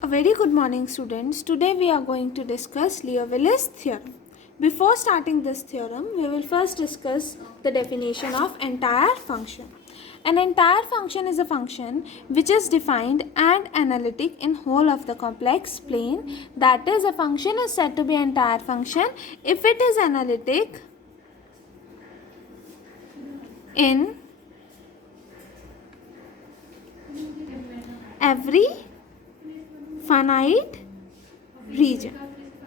A very good morning, students. Today we are going to discuss Liouville's theorem. Before starting this theorem, we will first discuss the definition of entire function. An entire function is a function which is defined and analytic in whole of the complex plane. That is, a function is said to be entire function if it is analytic in every finite region.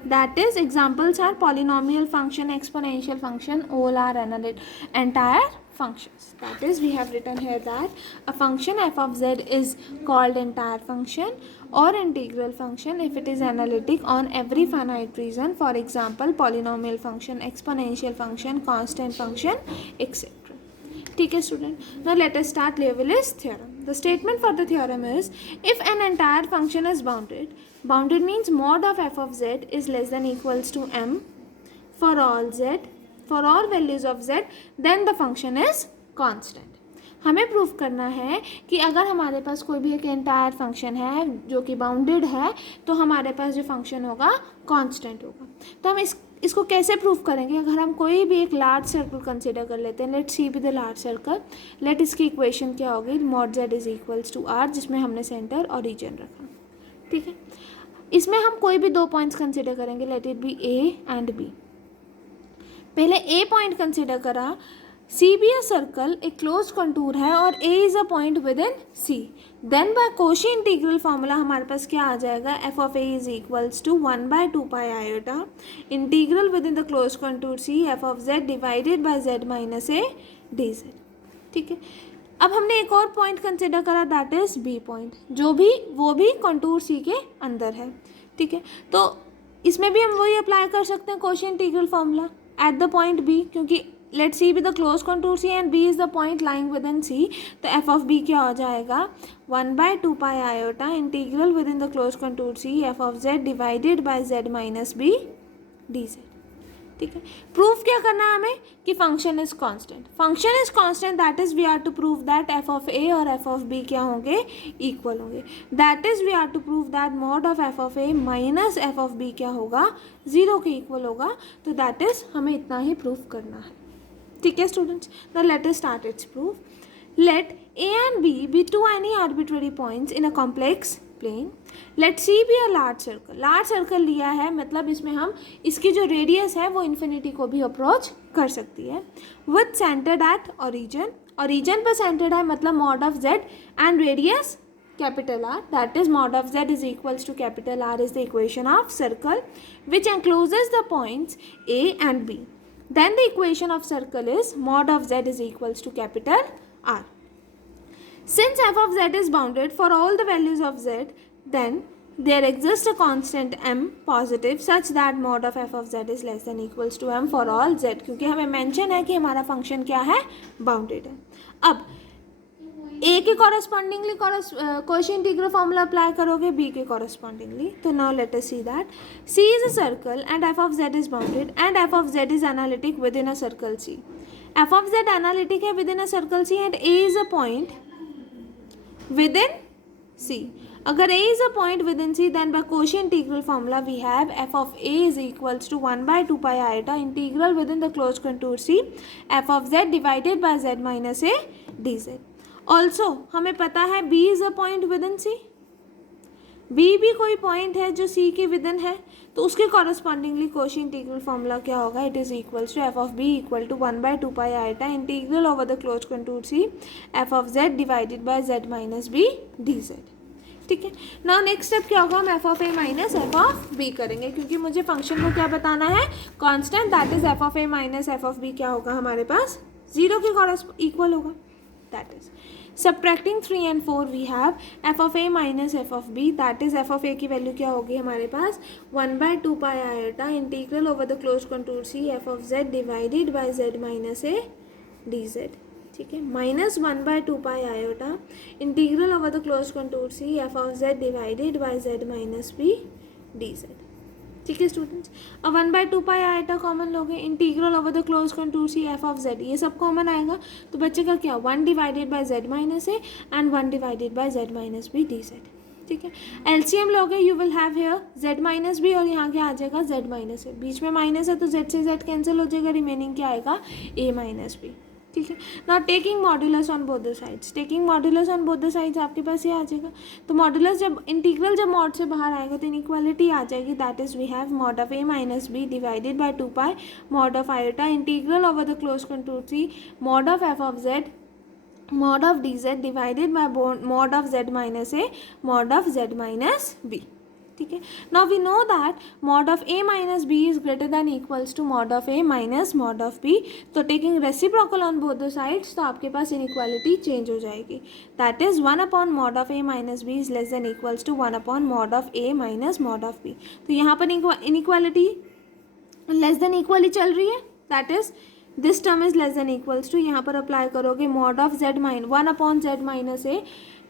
That is, examples are polynomial function, exponential function, all are entire functions. That is, we have written here that a function f of z is called entire function or integral function if it is analytic on every finite region. For example, polynomial function, exponential function, constant function, etc. ठीक है student. Now let us start Liouville's theorem. The statement for the theorem is, if an entire function is bounded means mod of f of z is less than equals to m for all values of z, then the function is constant. हमें proof करना है कि अगर हमारे पास कोई भी एक entire function है जो कि बाउंडेड है तो हमारे पास जो फंक्शन होगा कांस्टेंट होगा. तो हम इसको कैसे प्रूफ करेंगे? अगर हम कोई भी एक लार्ज सर्कल कंसिडर कर लेते हैं, let C be the large circle, let इसकी इक्वेशन क्या होगी, mod Z is equals to R, जिसमें हमने सेंटर और रीजन रखा. ठीक है, इसमें हम कोई भी दो पॉइंट्स कंसिडर करेंगे, let it be A and B. पहले ए पॉइंट कंसिडर करा, सी बी अ सर्कल, एक क्लोज कंटूर है और A is a point within C. Then by Cauchy integral formula हमारे पास क्या आ जाएगा, F of A is equals to 1/2 pi iota integral within the close contour C F of Z divided by Z minus A D Z. ठीक है, अब हमने एक और पॉइंट कंसिडर करा, दैट इज बी पॉइंट, वो भी contour सी के अंदर है. ठीक है, तो इसमें भी हम वही अप्लाई कर सकते हैं Cauchy integral formula at the point B, क्योंकि let C be the close contour C and B is the point lying within C. तो एफ ऑफ बी क्या हो जाएगा, 1/2 pi iota integral within the close contour C F of Z divided by Z minus B D Z. ठीक है, proof क्या करना है हमें कि function is constant. Function is constant, that is we are to prove that F of A और F of B क्या होंगे, इक्वल होंगे. That is we are to prove that mod of F of A minus F of B क्या होगा, 0 के equal होगा. तो that is हमें इतना ही प्रूफ करना है. ठीक है students, now let us start its proof. Let a and b be two any arbitrary points in a complex plane. Let C be a large circle. Large circle लिया है, मतलब इसमें हम इसकी जो रेडियस है वो इन्फिनिटी को भी अप्रोच कर सकती है. With centred at origin, origin पर सेंटर्ड है, मतलब mod of Z and radius capital R, that is mod of z is equals to capital R is the equation of circle which encloses the points a and b. Then the equation of circle is mod of z is equals to capital R. Since f of z is bounded for all the values of z, then there exists a constant m positive such that mod of f of z is less than equals to m for all z, क्योंकि हमें mention है कि हमारा function क्या है, bounded है. अब A के correspondingly Cauchy integral formula apply करोगे बी के कॉरस्पॉन्डिंगली. तो now let us see that C is a circle and F of Z is bounded and F of Z is analytic within a circle C. F of Z analytic है within a circle C and A is a point within C. अगर a is a point within C, then by Cauchy integral formula we have f of a is equals to 1/2 pi iota integral within the closed contour C f of z divided by z minus a dz. Also हमें पता है b is a point within C, b भी कोई point है जो c के with in है, तो उसके कॉरस्पॉन्डिंगली कोशी इंटीग्रल फार्मूला क्या होगा, it is equals to F of B equal to 1/2 pi iota integral over the close contour C F of Z divided by Z minus B D Z. ठीक है, now next step क्या होगा, हम F of A minus F of B करेंगे, क्योंकि मुझे function को क्या बताना है, constant. That is F of A minus F of B क्या होगा हमारे पास, 0 के इक्वल होगा. That is subtracting 3 and 4 we have f of a minus f of b, that is f of a की वैल्यू क्या होगी हमारे पास, 1/2 pi iota integral over the close contour C F of z divided by z minus A D Z. ठीक है, minus 1/2 pi iota integral over the close contour C F of z divided by z minus B D Z. ठीक है students, अब 1/2 pi iota common लोगे, integral over the close contour C F of Z, ये सब common आएगा, तो बच्चे का क्या, 1 divided by Z minus A and 1 divided by Z minus B D Z. ठीक है। एलसीएम लोगे you will have here z minus B और यहाँ क्या आ जाएगा z माइनस ए, बीच में माइनस है तो z से z कैंसिल हो जाएगा, रिमेनिंग क्या आएगा a माइनस बी, ठीक है। Now taking modulus on both the sides, taking modulus on both the sides आपके पास ये आ जाएगा। तो मॉड्यूलस जब इंटीग्रल जब मॉड से बाहर आएगा तो इनइक्वालिटी आ जाएगी, that is we have mod of a minus B divided by 2 pi mod of iota integral over the close contour C mod of f of z mod of dz divided by mod of z minus a mod of z minus b, ठीक है। Now we know that mod of a minus b is greater than equals to mod of a minus mod of b, तो taking reciprocal on both the sides तो आपके पास inequality change हो जाएगी, that is 1 upon mod of a minus b is less than equals to 1 upon mod of a minus mod of b। तो यहाँ पर inequality less than equal ही चल रही है, that is this term is less than equals to, यहाँ पर apply करोगे mod of z minus 1 upon z minus A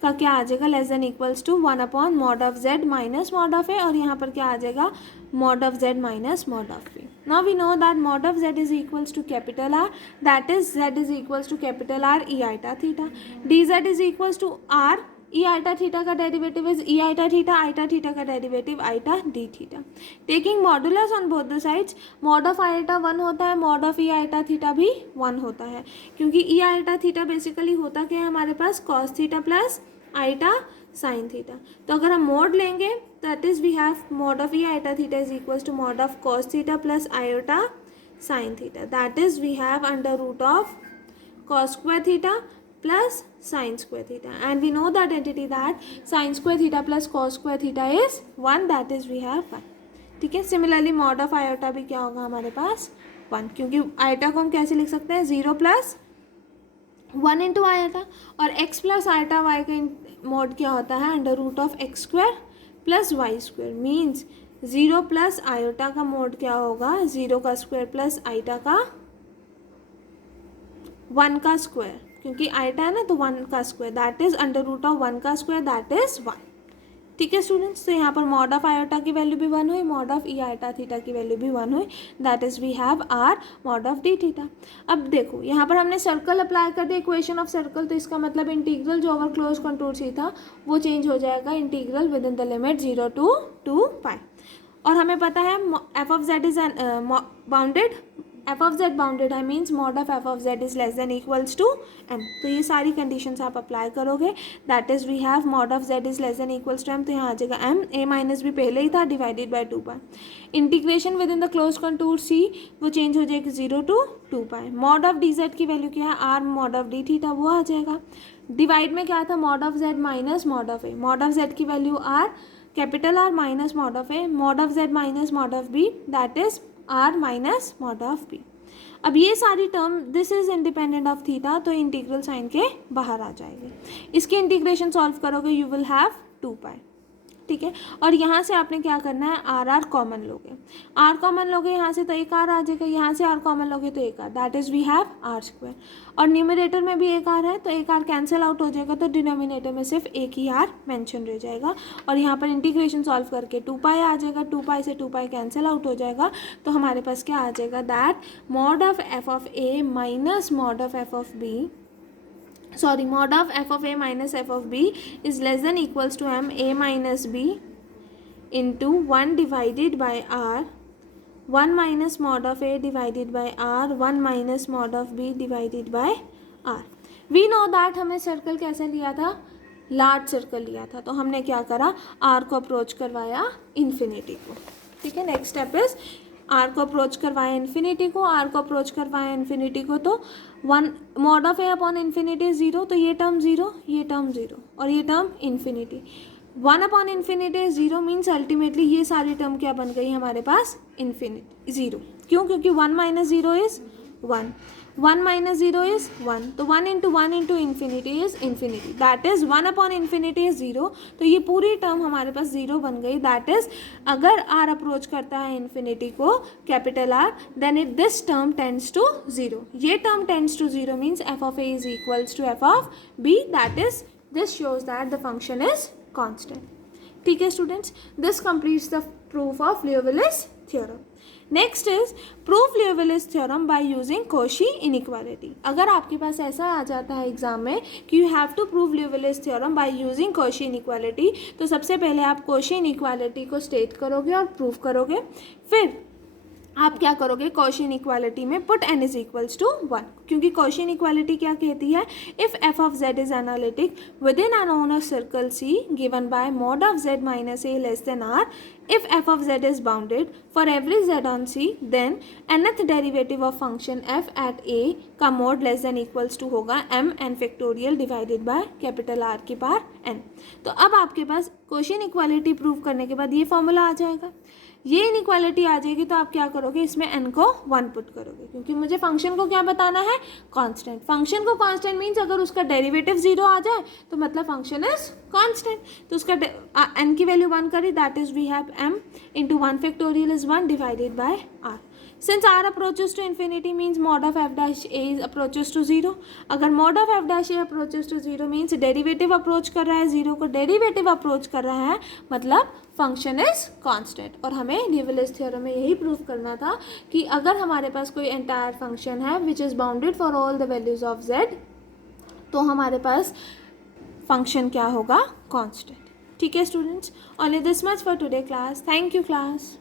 का क्या आ जाएगा less than equals to 1 upon mod of z minus mod of A, और यहाँ पर क्या आ जाएगा mod of z minus mod of b। Now we know that mod of z is equals to capital R, that is z is equals to capital R e iota theta, dz is equals to R E iota theta का derivative is E iota theta का derivative iota D theta. Taking modulus on both the sides, mod of iota 1 होता है, mod of E iota theta भी 1 होता है, क्योंकि ई iota theta basically होता क्या है हमारे पास cos theta plus iota sine theta. तो अगर हम मोड लेंगे that is we have mod of E iota theta is equals to mod of cos theta plus iota sine theta, that is we have under root of cos square theta plus sin square theta, and we know the identity that sin square theta plus cos square theta is 1, that is we have 1, ठीक है। Similarly mod of iota भी क्या होगा हमारे पास 1, क्योंकि iota को हम कैसे लिख सकते हैं 0 प्लस 1 इंटू आयोटा, और x प्लस आयोटा y का मॉड क्या होता है under root of X square plus Y square, means 0 plus iota का मॉड क्या होगा 0 का स्क्वायर प्लस आयोटा का 1 का स्क्वायर, क्योंकि आइटा है ना तो 1 का square, that is under root of 1 का स्क्वायर, दैट इज 1, ठीक है स्टूडेंट्स। तो यहाँ पर मॉड ऑफ आयोटा की वैल्यू भी 1 हुई, mod of E iota theta की वैल्यू भी 1 हुई, that is we have R mod of D theta. अब देखो यहाँ पर हमने सर्कल अप्लाई कर दिया, इक्वेशन ऑफ सर्कल, तो इसका मतलब इंटीग्रल जो ओवर क्लोज कंटूर सी था वो चेंज हो जाएगा integral within the limit 0 to 2 pi, और हमें पता है F of Z is bounded, F of Z bounded है, means mod of F of Z is less than equals to M. तो ये सारी कंडीशंस आप अप्लाई करोगे, that is we have mod of Z is less than equals to M, तो यहाँ आ जाएगा M, ए minus भी पहले ही था divided by 2 pi, integration within the close contour C वो चेंज हो जाएगी 0 to 2 pi, mod of D Z की वैल्यू क्या है R mod of D theta वो आ जाएगा, डिवाइड में क्या था mod of Z minus mod of A, mod of Z की value R capital R minus mod of A, mod of Z minus mod of B, that is R minus mod of B. अब ये सारी term this is independent of theta, तो integral sign के बाहर आ जाएंगे, इसके इंटीग्रेशन सॉल्व करोगे यू विल हैव 2 पाई, ठीक है। और यहाँ से आपने क्या करना है आर आर कॉमन लोगे, आर कॉमन लोगे यहाँ से तो एक आर आ जाएगा, यहाँ से आर कॉमन लोगे तो एक R, that is we have R square, और न्यूमरेटर में भी एक आर है तो एक आर कैंसिल आउट हो जाएगा, तो डिनोमिनेटर में सिर्फ एक ही आर मेंशन रह जाएगा, और यहाँ पर इंटीग्रेशन सॉल्व करके 2 पाई आ जाएगा, 2 पाई से 2 पाई कैंसिल आउट हो जाएगा, तो हमारे पास क्या आ जाएगा that mod of F of A minus mod of F of B, sorry mod of f of a minus f of b is less than equals to m a minus b into 1 divided by r, 1 minus mod of a divided by r, 1 minus mod of b divided by r। we know that हमें circle कैसे लिया था large circle लिया था, तो हमने क्या करा r को अप्रोच करवाया इन्फिनिटी को, ठीक है। नेक्स्ट स्टेप इज आर को अप्रोच करवाया इन्फिनिटी को, आर को अप्रोच करवाया इन्फिनिटी को, तो 1 mod of A upon infinity 0, तो ये टर्म 0, ये टर्म 0 और ये term infinity, 1 upon infinity 0 means ultimately ये सारी टर्म क्या बन गई हमारे पास इन्फिनिटी 0, क्यों, क्योंकि 1 माइनस 0 इज 1, 1 माइनस 0 इज 1, तो 1 into infinity is infinity, that is 1 upon infinity is 0, तो ये पूरी टर्म हमारे पास 0 बन गई, दैट इज अगर आर अप्रोच करता है इन्फिनिटी को capital R then it this term tends to 0, ये term tends to 0 means F of A is equals to F of B, that is this shows that the function is constant, ठीक है students, this completes the proof of Liouville's theorem. Next is proof Liouville's theorem by using Cauchy inequality. अगर आपके पास ऐसा आ जाता है exam में कि you have to prove Liouville's theorem by using Cauchy inequality, तो सबसे पहले आप कॉशी इनइक्वालिटी को स्टेट करोगे और प्रूव करोगे. फिर आप क्या करोगे, कॉशी इनइक्वालिटी में put n is equals to 1, क्योंकि कॉशी इनइक्वालिटी क्या कहती है, if f of z is analytic within and on a circle c given by mod of z minus a less than r, if f of z is bounded for every z on c, then nth derivative of function f at a का mod less than equals to होगा m n factorial divided by capital R की power n. तो अब आपके पास Cauchy inequality prove करने के बाद ये फॉर्मूला आ जाएगा. ये इनइक्वालिटी आ जाएगी तो आप क्या करोगे, इसमें n को 1 पुट करोगे, क्योंकि मुझे फंक्शन को क्या बताना है, कांस्टेंट. फंक्शन को कांस्टेंट मीन्स अगर उसका डेरिवेटिव 0 आ जाए तो मतलब फंक्शन इज कांस्टेंट. तो उसका n की वैल्यू 1 करी, that is we have m into 1 factorial is 1 divided by r. Since r approaches to infinity means mod of f dash a approaches to 0. अगर mod of f dash a approaches to 0 means derivative approach कर रहा है 0 को, derivative approach कर रहा है मतलब function is constant. और हमें लियोविलिस थ्योरम में यही प्रूव करना था कि अगर हमारे पास कोई एंटायर फंक्शन है which is bounded for all the values of z, तो हमारे पास फंक्शन क्या होगा, कांस्टेंट. ठीक है students, only this much for today class. Thank you class.